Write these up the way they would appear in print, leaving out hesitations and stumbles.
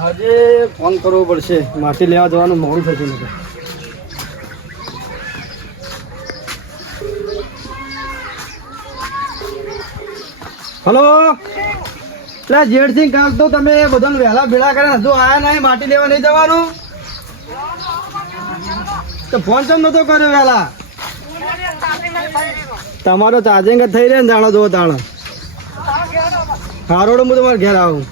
આજે ફોન કરવો પડશે, માટી લેવા જવાનું મોડું થશે ને. હલો, એટલે જેઠસિંહ કાલ તો તમે બધાને વહેલા ભેળા કરે હજુ આયા નહીં, માટી લેવા નહીં જવાનું તો ફોન કેમ નતો કર્યો વહેલા? તમારો ચાર્જિંગ જ થઈ રહે ને જાણો જો તાણો. હારોડ હું તમારે ઘેર આવું.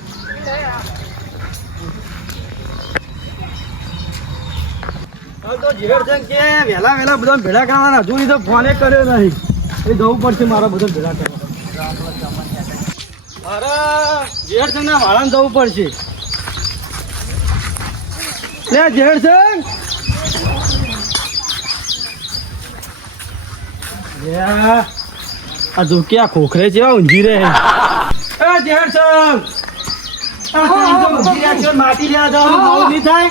તો જેઠસિંહ કે વહેલા વહેલા બધા ભેળા કરવાના, હજુ તો ફોને કર્યો નહીં. એ જવું પડશે મારા બધા ભેળા કરવા. અરે જેઠસિંહ ના વાળાને જવું પડશે. લે જેઠસિંહ, આ ઝુકિયા ખોખરે જેવા ઊંઘી રહે. માટી લેવા જવાનું નહીં થાય.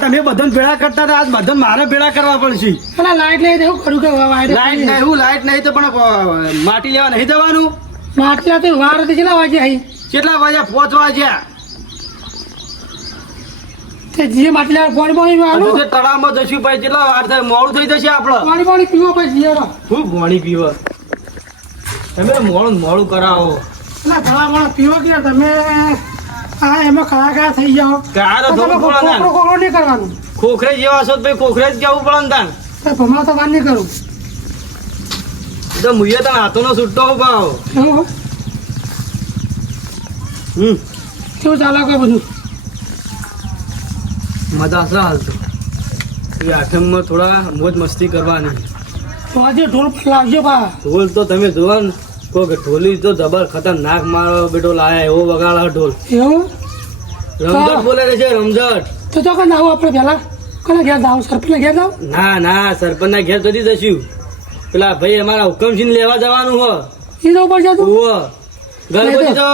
તમે બધા ભેળા કરતા હતા, આજ બધા મારે ભેળા કરવા પડશે. લાઈટ લઈ એવું કરું કે લાઈટ નહીં, હું લાઈટ નહીં તો પણ માટી લેવા નહીં જવાનું. માટી લેવા વાર હતી. કેટલા વાગે આવી? કેટલા વાગ્યા? 5 વાગ્યા. જે માટી લેવા પાણી તળાવમાં જશું ભાઈ, કેટલા વાર થાય? મોડું થઈ જશે આપડે. પાણી પીવો પછી હું પાણી પીવા તમે મોડું કરાવો. તળાવ પીવો કે તમે એમાં કળા થઈ જાઓ. નહીં કરવાનું. ખોખરે જેવા છો ભાઈ, ખોખરે જ કેવું પડે ને તાન. ભમણા તો વાર નહીં કરું તો મુએ તને હાથોનો છૂટો ભાવ. કેવું ચાલે કે બધું? મજા છે હાલ તો. એ આઠમમાં થોડા મોજ મસ્તી કરવાની. તો આજે ઢોલ લાવજો બા. ઢોલ તો તમે જોવો ને, કોઈ ઢોલી તો જબર ખતરનાક મારો બેટો લાયા, એવો વગાડા ઢોલ. એવું રમઝટ બોલે છે, રમઝટ. તો કઈ આવું આપણે પેલા કોને ઘેર જાવ? સરપંચ ઘેર જાવ? ના સરપંચ ના ઘેર જતી જશું. પેલા ભાઈ અમારા હુકમસિંહ લેવા જવાનું હો. એ તો ઉપર જતું ગણપતિ તો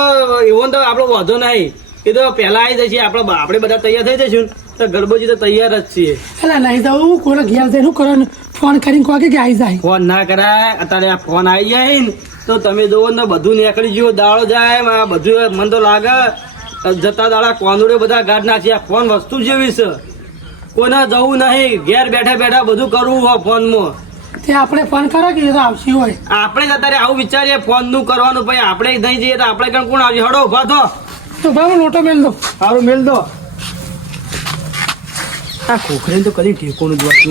એવો તો આપડો વાંધો નહીં. એ તો પેલા આવી જશે. આપડે બધા તૈયાર થઈ જશું તો ગણપતિ તો તૈયાર જ છીએ. એટલે નહીં જવું કોને ઘેર જઈને શું કરો? ફોન કરીને કહો કે આવી જાય. ફોન ના કરાય. અત્યારે આ ફોન આવી જાય ને તો તમે જોવો ને બધું નીકળી ગયું. દાડો જાય બધું. મન તો લાગે જતા દાડા કોંદુડે બધા ગાઢ નાખી. આ ફોન વસ્તુ જેવી છે, કોઈને જવું નહીં. ઘેર બેઠા બેઠા બધું કરવું હોય ફોનમાં. તે આપણે ફોન કરો કે તો આવશે હોય. આપણે જ અત્યારે આવું વિચારીએ ફોન નું કરવાનું. ભાઈ આપણે નહીં જઈએ તો આપણે કણ કોણ આવશે? હડો ઉભા થો. તો ભાઈ લોટો મેલ દો. સારું મેલ દો. આ ખોખરે તો કદી ઠેકોનું જોતું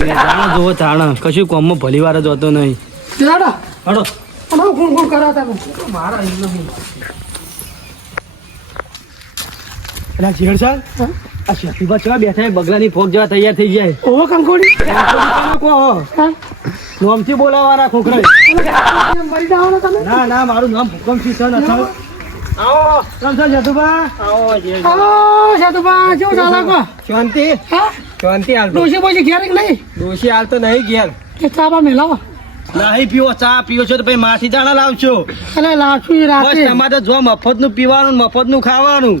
જોવો તાણા કશું કોમમાં ભલી વાર જ હોતો નહીં. હડો હડો કોણ કરો તમે? મારા એટલે જેડ સાહેબ, આ શેતીબા કેવા બેઠા બગલાની ફોક જેવા તૈયાર થઈ જાય. ઓહો કંકોડી નામથી બોલાવાના ખોખરે. મરી જાવ તમે? ના મારું નામ હુકમસિંહ છે. આવો રમસા શેતુબા. સાધુબા કેવું ચાલે કો? શાંતિ શાંતિ. હાલ ડોસી બોસી ઘેર કે નહીં? ડોસી હાલ તો નહીં ઘેર. કે ચા બા મેલાવો. નહીં પીવો. ચા પીવો છો તો ભાઈ માથી દાણા લાવશો. એટલે લાવશું રાતે. બસ તમારે જો મફત નું પીવાનું, મફત નું ખાવાનું.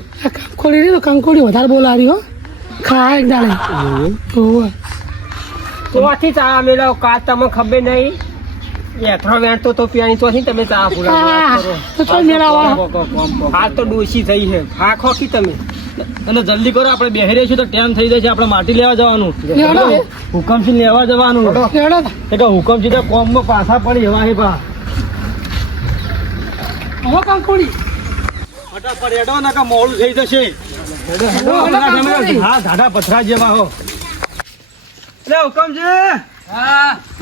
કંકોડી વધારે બોલાવી હો. ખાય એક દાડે. તોથી ચા મેળવ કાચ તમને ખબર નહીં. એથરો વેણતો તો પીવાની તો તમે ચા હાલ તો ડોસી થઈ છે. હા ખોખી તમે અને જલ્દી કરો, આપણે બેહી રહીશું તો ટાઈમ થઈ જશે. આપણે માટી લેવા જવાનું, હુકમસિંહ લેવા જવાનું. હુકમસિંહ તો કોમમાં પાછા પડી એવા હે પા. કંકોડી ફટાફટ હેડો ને મોડું થઈ જશે. હા ધાડા પથરા જેવા હો. એટલે હુકમસિંહ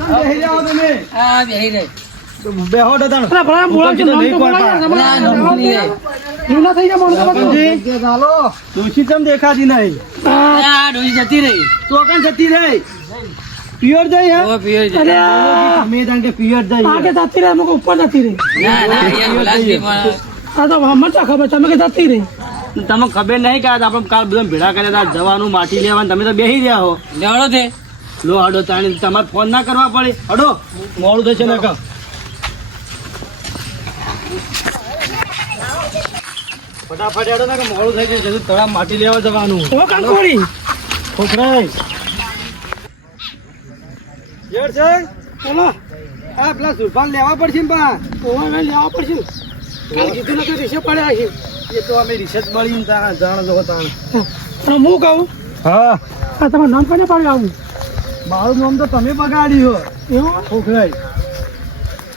બેહી જાઓ તમે. બેહો દાદા. ડોશી કેમ દેખાતી નહીં? જતી રહી. ચોકન જતી રહી. પિયર જાય હે? અમે તાણ કે પિયર જાય. આગે જતી રહી, અમુક ઉપર જતી રહી. આ તો મચા ખબર તમે કે જતી રહી. તમને ખબર નહીં કે આપણે કાલ બધા ભેળા કર્યા હતા જવાનું માટી લેવાનું. તમે તો બેસી રહ્યા હો. લેવડો છે લો હડો તાણી તમારે ફોન ના કરવા પડે. હડો મોડું થશે ને કા. ફટાફટ હેડો ને કે મોડું થઈ જશે. તળાવ માટી લેવા જવાનું. કંકોડી ખોખરાઈ જેડ છે. બોલો. આ પેલા સુરપાલ લેવા પડશે ને પા. લેવા પડશે. કાલ કીધું ને કે રીસે પડ્યા છે એ તો અમે રિસર્ચ બળીને જાણ જો તાણ. પણ હું કહું હા આ તમારું નામ કોને પાડ્યું આવું મારું નામ તો તમે બગાડ્યું એવું ખોખરાઈ.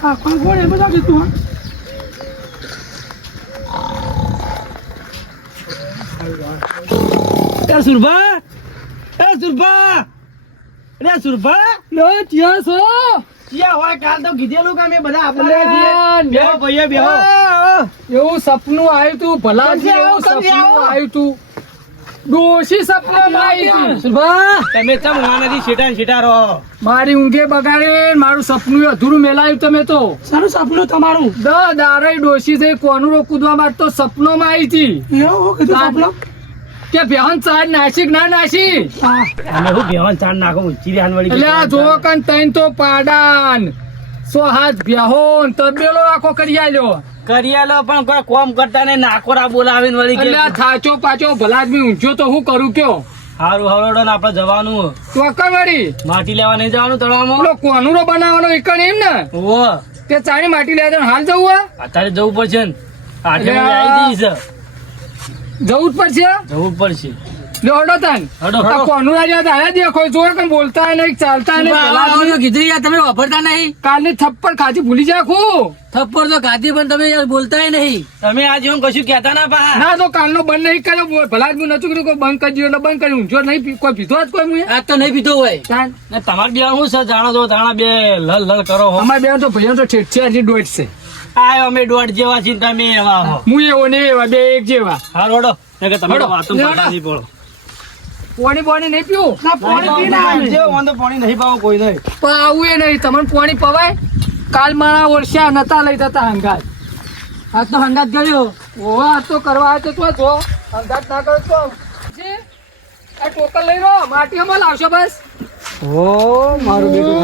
હા કોણ કોણ એ બધા કીધું એ સુરભા એ સુરભા અરે સુરભા લો ત્યાં છો ક્યાં હોય કાલ તો કીધેલું કે અમે બધા આપણે બેહો ભાઈએ બેહો. એવું સપનું આવ્યું તું ભલા એવું સપનું આવ્યું તું ડોશી સપનામાં આવી તું સુભા તમે ચમ વાનાથી છેટા ને છેટા રહો. મારી ઊંઘે બગાડે મારું સપનું અધૂરું મેલાયું તમે તો સારું સપનું તમારું દારાઈ ડોશી થઈ કોનુરો કૂદવા માટે તો સપનોમાં આવી હતી એવું કીધું સપનું કે બેહન ચાર નાસિક ના નાસી હા અમે હું બેહવાન ચાંદ નાખો ઊંચી હાન વળી એટલે આ જો કન તૈન તો પાડાન સો હાથ બેહોન તબેલો આખો કરી આલ્યો કરિયાલો પણ કોઈ કોમ કરતા નહીં નાકોરા બોલાવીને વળી એટલે આ થાચો પાછો ભલા આદમી ઊંચો તો હું કરું કયો હારું હરોડો ને આપણે જવાનું ચોક્કસ વળી માટી લેવા નહીં જવાનું તળાવમાં. પેલો કોનુરો બનાવવાનો એકણ એમ ને ઓહો તે ચાણી માટી લેવા હાલ જવું હે? અત્યારે જવું પડશે ને આઠે અલ્યા. આવી જઈશ જવું જ પડશે જવું જ પડશે. લે હડો તાન હડો. આ કોનુરા જેવા તારે દેખો જો કે બોલતા નહીં ચાલતા નહીં ભલા આદમી. કીધું યાર તમે વાપરતા નહીં. કાલની થપ્પડ ખાધી ભૂલી જા ખું થપ્પડ તો ખાધી પણ તમે યાર બોલતાય નહીં. તમે આજે હું કશું કહેતા ના પા. ના તો કાલનો બંધ નહીં કર્યો ભલા આદમી નતું કર્યું કોઈ બંધ કરી દીધો એટલે બંધ કર્યું જો નહીં કોઈ પીધો જ કોઈ મુએ આજ તો નહીં પીધો હોય. તાન ને તમારે બે શું છે જાણો છો તાણા બે લલ લલ કરો હો. અમારે બે તો ભાઈઓ તો ઠેઠ છે હજી દોઢ છે આયો અમે દોઢ જેવા છીએ ને તમે એવા હો. હું એવો ને એવા બે એક જેવા હારું હડો ને કે તમે હડો. વાતો લે કરતા હડો. નહીં પડો. પાણી પાણી નહીં પીવું ના પાણી પીને આવે જે વાંધો પાણી નહીં પાવો કોઈ નહીં. પણ આવું એ નહીં તમને પાણી પવાય કાલ મારા ઓળશ્યા નતા લઈ જતા હંગાત આજ તો હંગાત કર્યો. ઓવા આ તો કરવા આવે તો જો હંગાત ના કરો તો જી, આ ટોકન લઈ લો માટી અમાર લાવશો બસ ઓ મારું બેટું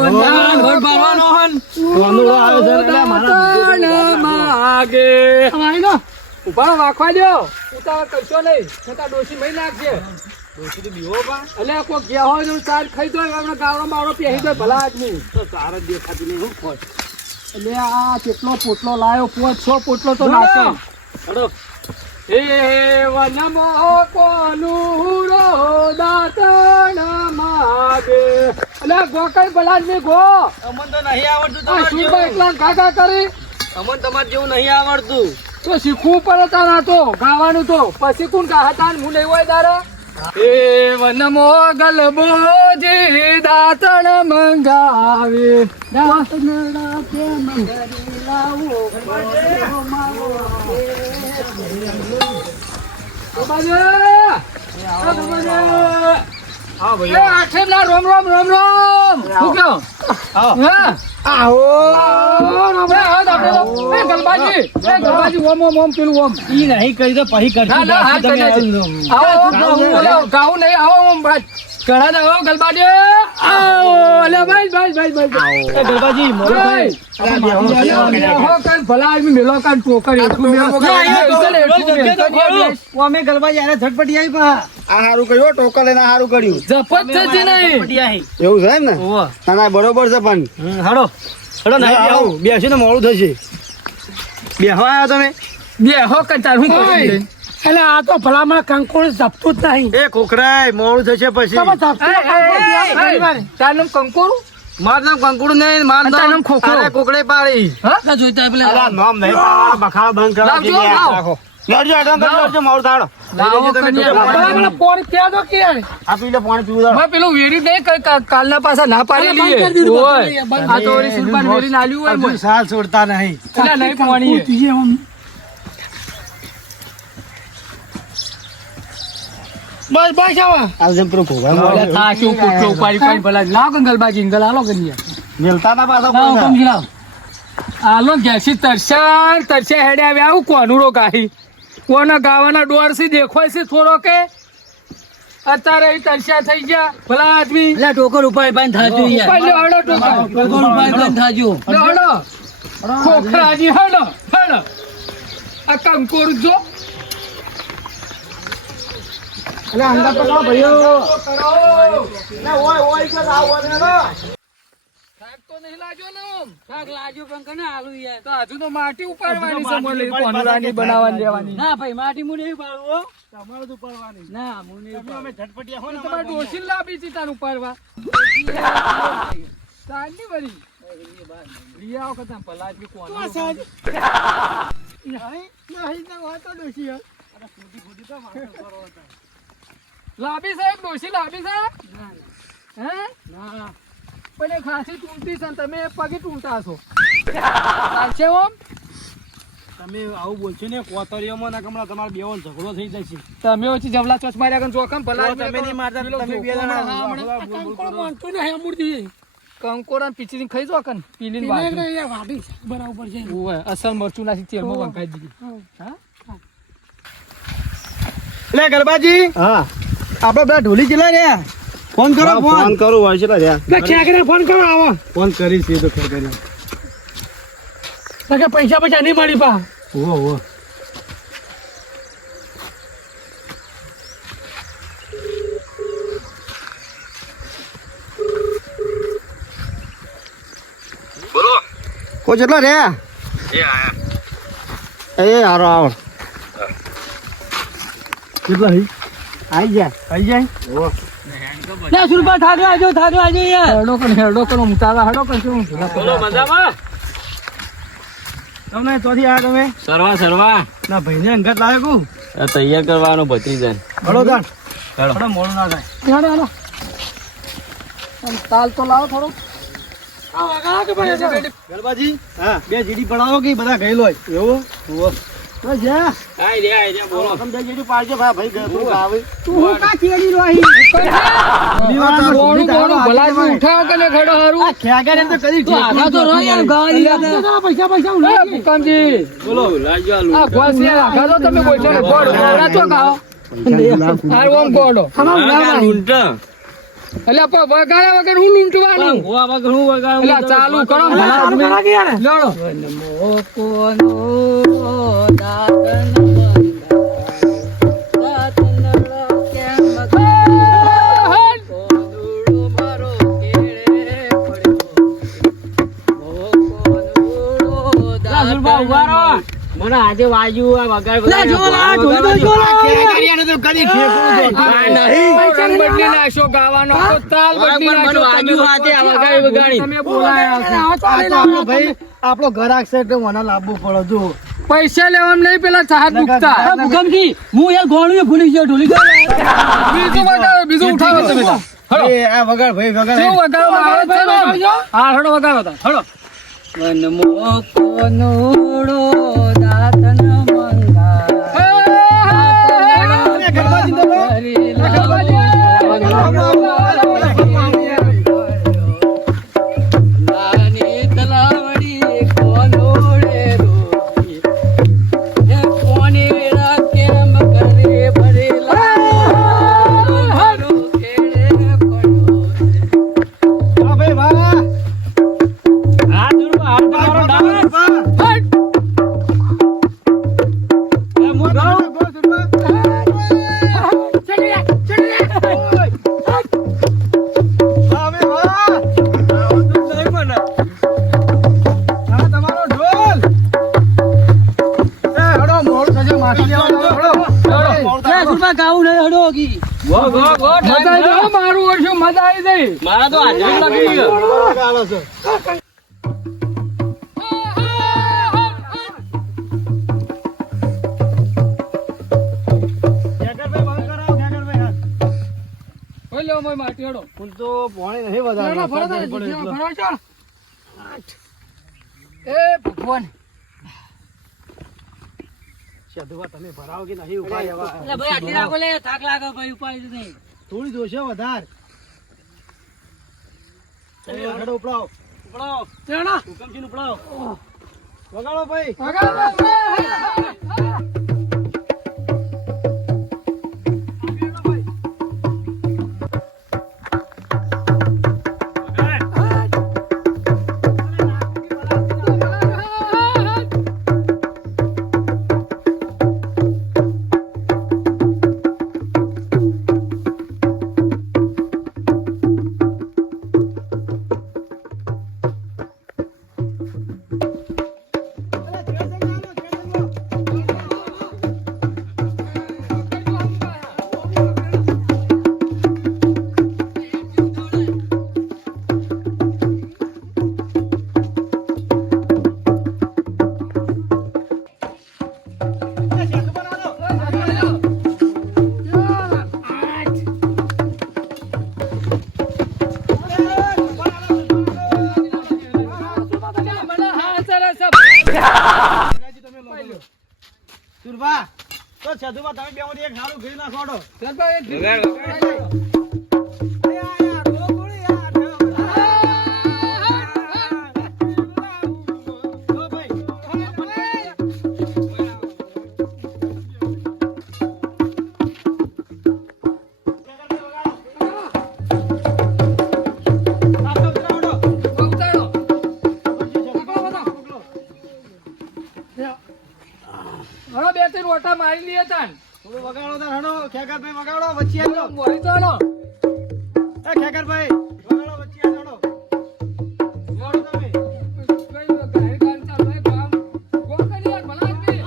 વંદાન ઘર ભરવાનો હન. વાંદોડો આવે છે એટલે મારા દાતણ માગે આવી ગયો ઉભા વાખવા દો ઉતાવળ કરશો નહીં છતાં ડોશી મહી નાખશે એટલે કોઈ ગયા હોય તો ચાર ખાઈ દો એમને ગાવડો બાવડો પહેરી દો ભલા આદમી તારા જ દેખાતી નહીં હું ખોટ. એટલે આ કેટલો પોટલો લાયો 500 પોટલો તો નાખે હડો. એ વનમો કોનુરો દાતણ માગે એટલે ગોકળ ભલા આદમી ગો અમન તો નહીં આવડતું આ તમારે શુભ જેવું. એકલા ગાગા કરી અમન તમારે જેવું નહીં આવડતું. તો શીખવું પડે તારા તો ગાવાનું તો પછી કોણ ગા હતા હું નહીં હોય તારા એ વનમો ગલબો જે દાતણ મંગાવે હા એ આઠેમ ના રોમ રોમ રોમ રોમ શું કયો હા આવો ગલબાજી ઓમ ઓમ ઓમ પેલું ઓમ ઈ નહીં કરી તો પછી કરશું. ના ના હાલ તમે કરી આવો. આવો ગાવું નહીં આવો ઓમ ઘણા ના આવો ગલબાજી આવો અલે ભાઈ ભાઈ ભાઈ ભાઈ એ ગરબાજી, મોડું થાય. ભલા આદમી મેલો કાન ટોકર એટલું મેલો અમે ગરબાજી હારે ઝટપટી આવી પા. આ હારું કર્યું હો, ટોકન લઈને આ હારું કર્યું જપત થતી નહીં ઝટપટી આવી. એવું છે એમ ને ઓહો. ના ના બરોબર છે પણ હાડો હાડો નહીં આવું બેસી ને મોડું થશે. બેહવા આવ્યા તમે બે હો કંટાળ હું કરું એટલે આ તો ભલામણ કંકોડ જપતું જ નહીં એ ખોખરાય મોડું થશે પછી. તમે જપતું તારું નામ કંકોરું મારું નામ કંકુડું નહીં, મારું તારું નામ ખોખરો. અરે કોકડે પાડી. ના જોઈતા હોય પેલા અલા, નામ નહીં પાડવાનું, બખાડા બંધ કરો લાવજો, કે લે. લાવો. લડજો, હેઠળ કરજો, લડજો, મોડું થાળો. લાવો તમે કન્યા. ભલામણ પોણી ત્યાં તો કે આ પી લે, પાણી પીવું તાળો. મેં પેલું વેર્યું નહીં કાલના પાછા ના પાડેલી બંધ કરી દીધું, ઓય. બંધ આ તો ઓલી સુરબાન વેરીને આલ્યું હોય હજુ મોય. સાલ છોડતા નહીં. એટલે નહીં પાણી એ. પીએ આમ. બસ બસ આવા આ જેમ પેલું ઘોઘા ઓલા મારે. થાશું પોટલો ઉપાડી પાડી ભલા લાવ ગંગલબાજી ગંગલ હાલો કન્યા મેલતા ના પાછા લાવો, કોઈ કમજી ના. લાવો. હાલો ઘેસી તરસ્યા હેડે આવ્યા આવું કોનુરો ગાહી કોના ગાવાના ડોરથી દેખવાય છે થોડો કે અત્યારે ઈ તરસ્યા થઈ ગયા ભલા આદમી એટલે ટોકર ઉપાડી પાડીને થાજો યાર. ઉપર લ્યો, હળો ટોકા. ટોકર ઉપાડી પાડીને થાજો. લ્યો, હળો. ખોખરાજી હળો હળો આ કંકોર જો અલા, અંદર તો કાં ભાઈઓ? કરો. ના, ઓય, ઓય કે ના, ઓય ને ના. સાહેબ તો નહીં લાગ્યો ને આમ. થાક લાગ્યો પણ કને આલું યાર. તો હજુ તો માટી ઉપાડવાની છે મને કોનુડાની બનાવવાની લેવાની. ના ભાઈ માટી મું નહીં પાડું હો. તમારે તો પડવાની ના મું નહીં અમે પાડું. ઝટપટિયા હો ને તમારે ડોશી લાવી છે તાર ઉપાડવા. ચાંદની વળી. રિયા વખત આમ પલાજી કોનું. લાંબી સાહેબ ડોશી લાંબી છે હે ના પણ એ ખાસી ટૂંટી છે ને તમે પગે ટૂંટા છો ચાલશે ઓમ તમે આવું બોલશો ને કોતરીઓમાં ના કમળા તમારે બેવાનો ઝઘડો થઈ જશે. તમે ઓછી જવલા ચોચ માર્યા કન જોખમ ભલા તમે નહીં મારતા, તમે બે જણા કંકોડો માનતો ને હેમુરથી. કંકોડા પીચરી ખાઈ જો કન પીલીન એને વાત એકને અહીંયા વાઢી છે, બરાબર છે. ઓય અસલ મરચું નાખી તેલમાં વંકાઈ દીધી હા લે ગરબાજી, હા આપણે બધા ઢોલી ચલા રહ્યા. ફોન કરો, ફોન કરું હોય છે રહ્યા લે, ખેકને ફોન કરો આવો. ફોન કરીશ એ તો ખબર કરી. તો કે પૈસા નહીં મળી પા. ઓહો કોઈ કેટલા રહ્યા એ હારો આવો કેટલા આઈ જાય લે સુરપા થાક લાગ્યો યાર. હેડો કન ઉમતાવા હેડો કન શું બોલો મજામાં તમને ચોથી આવ્યા તમે સરવા ના ભાઈને અંગત લાવ્યો કુ આ તૈયાર કરવાનો ભત્રીજાને. હળો દાન હેડો. હળો મોડું ના થાય. હેડો, હેડો. આમ તાલ તો લાવો થોડો આ વગાડો કે ભાઈ ગરબાજી, હા બે જીડી પડાવો કે બધા ગયેલો હોય એવું તો જા. આઈ રે બોલો. બે જીડી પાડજો ભાઈ ગયું આવે તું હું કા ચેડી રહી? બોલું ભલાજી ઉઠાવો કને ઘડો હારું ખેગર એમ તો કદી તું આગા તો રહો યાર ગાડી લે, પૈસા એ ઉડાડી. ભૂકંપજી બોલો લાજો આ ગોસી આગા તો તમે બોલશો ને ગોળ ગોળા તો ગાઓ આ ઓમ ગોળો આમાં ઉડાડવા. લૂંટ એટલે પણ વગાડ્યા વગર હું લૂંટવાની ગોવા વગર હું વગાડું એટલે ચાલુ કરો ભલા ચાલુ આદમી. કરા કે યાર. લડો કોનો દાતન બંધા દાતન કેમ કોનુડો મારો કેળે પડ્યો ઓ કોનુડો દાતન મને આજે વાજુ આ વગાડ લે જો લા ઢોલ તો જો લા. ખેગરિયાને તો કદી ખેગરું તો રંગ બદલી નાખ્યો ગાવાનો તો તાલ બદલી મને નાખ્યો વાજુ હાથે આ વગાડી વગાડી. તમે બોલાયા છો. આવો તો આ લઈ તો લો. આપણો ભાઈ આપણો ઘરાક છે એટલે મને લાવવું પડે જો પૈસા લેવામાં નહીં પેલા ચાહત દુખતા અરે ભૂકંપજી હું યાર ગોળું ભૂલી ગયો ઢોલી ગયો બીજું વગાડો બીજું ઉઠાવો તમે તાર. હળો એ આ વગાડ ભાઈ વગાડ શું વગાડવામાં આવે છે ને? હા હળો વગાડો તાર. હળો વનમો કોનુડો દાતન મંગા ગરબાજી તો નાની તલાવડી કોનુડે રોકી એ કોની વેળા કેમ કરે ભરેલા મારો કેળે પડ્યો હા ભાઈ વાહ હાથ ઉડવા હાથ તમારો ડાબો. એ મોઢા ગો સુરબા ચડી જા, ચડી જા. વાહ ભાઈ વાહ હા તમારો ઢોલ એ હડો મોડ થજો માસી લેવા હડો લે સુરપા ગાવું નહીં હડો કી ગો ગો ગો મજા આવી જાય મારું વર્ષું મજા આવી જાય મારા તો આજે લાગી ગયો. ચાલો છે ખેગરભાઈ બંધ કરાવો ખેગરભાઈ હાથ ઓય લો મોય માટી હળો ફૂલ તો પાણી નહીં વધારે હેડો, ભરો તો, પડે એટલે. ભરો ચાલ. એ ભગવાન સાધુભા તમે ભરાવો કે નહીં ઉભા રહેવા. એટલે ભાઈ આટલી રાખો લે થાક લાગે ભાઈ ઉપાડી નહીં થોડી જોશે વધારે હડો ઉપડાવો ઉપડાવો ચેડા. હુકમસિંહ ઉપડાવો વગાડો ભાઈ વગાડો. સુરભા તો સધુમાં તમે બે માંથી એક સારું ઘી નાખો હવે બે ત્રણ ઓટા મારી લઈએ તાન થોડું વગાડો તાર હડો ખેકરભાઈ વગાડો વચ્ચે આવજો મોરી તો હાલો. એ ખેકરભાઈ વગાડો વચ્ચે આવજો વગાડો તમે કઈ ગાડી ગાડી ચાલુ હોય કામ ગો કરી યાર ભલા આદમી.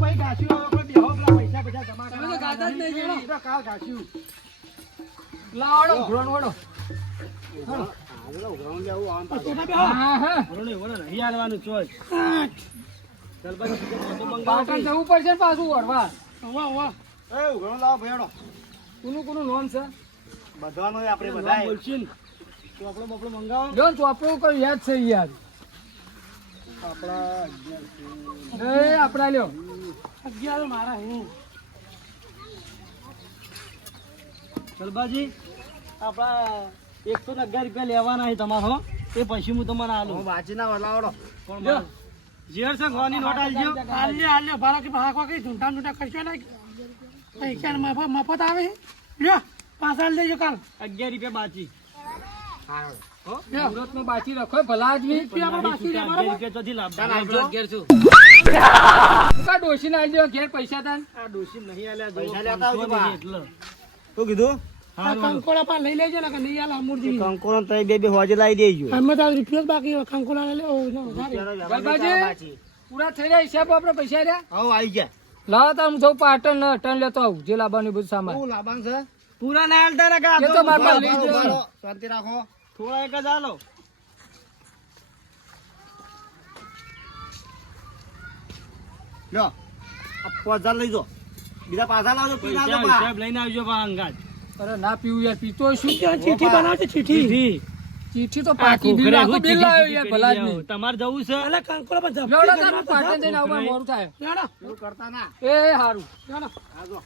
ભાઈ ગાસ્યું આપણે બેહો પેલા પૈસા પૈસા જમા તમે તો ગાતા જ નહીં જેવો. કરો કાલ ગાસ્યું લાવડો ઘોડો વડો. હા હા નહીં હાલવાનું ચોય પાટણ જવું પડશે ને પાછું વળવા. એ ઉઘણો લાવો ભેડો કોનું કોનું નોમ છે બધાનો આપણે બધા બોલશું ને તો આપણો બપડો મંગાવો જો ચોપડું કોઈ યાદ છે યાર. આપણા એ આપડા લ્યો 11 મારા હું ચલબાજી આપણા 111 રૂપિયા લેવાના છે તમારો એ પછી હું તમને આલું વાંચીના વલાવડો પણ ઝેર છે ગોની નોટ આલજો હાલ્યો ભાડા કે ભાગવા કઈ ઢૂંઢા કરશો ને પૈસા મફત આવે લ્યો 5 હાલ દેજો કાલ 11 રૂપિયા બાચી મુહૂર્તમાં બાકી રખો ભલા આદમી. બાકી રે બરાબર રૂપિયા ચોથી લાભ કા ડોશી ના આલજો ઘેર પૈસા તાન. આ ડોશી નહીં આલ્યા પૈસા લેતા આવજો બા એટલે શું કીધું કંકોડા પા લઈ લેજો ને કે નહીં આલા મૂર્તિ કંકોરો તઈ બે હોજે લાવી દેજો અમે તો રૂપિયો જ બાકી કંકોડા લઈ લે ગલબાજી પૂરા થઈ રહ્યા હિસાબ આપણે પૈસા રહ્યા. આવો આવી ગયા લાવો તાર હું જઉં પાટણ ને અટણ લેતો આવું જે લાવવાનું બધું સામાન. શું લાભાંશ છે પૂરા ના હાલતા ને કા એ તો મારા પાસે લઈ જ જવાનું. શાંતિ રાખો થોડા એક જ હાલો લ્યો આ 5000 લઈ જો બીજા પાછા લાવજો પીના તો હિસાબ લઈને આવજો પા અંગાજ અરે ના પીવું યાર પીતો શું. ચીઠી બનાવજો ચીઠી ચીઠી તો પાકી બિલ આખું બિલ લાવ્યો યાર ભલા આદમી. તમારે જવું છે એટલે કંકોડા પર લેવડો તાર હું પાટણ જઈને આવવા મોડું થાય. એવું કરતા ના એ હારું. આજો